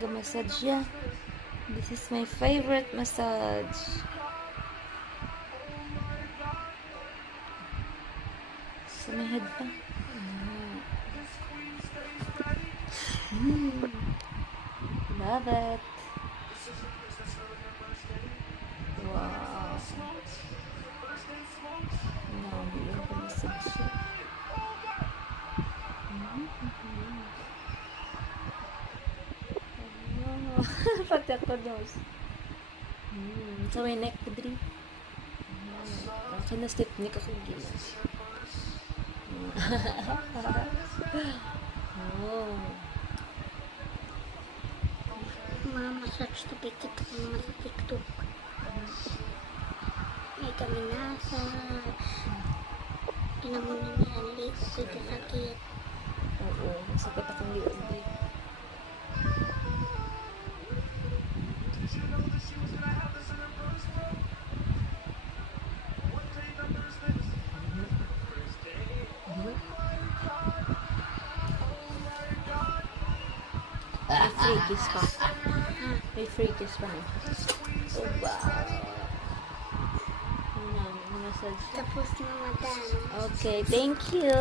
Nag-massage siya. This is my favorite massage. Sa may head pa. Love it. Wow. Nag-massage siya. Pati ako dos. So may neck po diri. Okay na step neck ako gilas. Oh. Mga massage to pikit ko naman sa TikTok. May kami nasa pinamunin niya ang liko kita sakit. Oo, masakit akong liwan diri. May free kiss pa. May free kiss pa na. Oh, wow. Massage. Tapos na madami. Okay, thank you.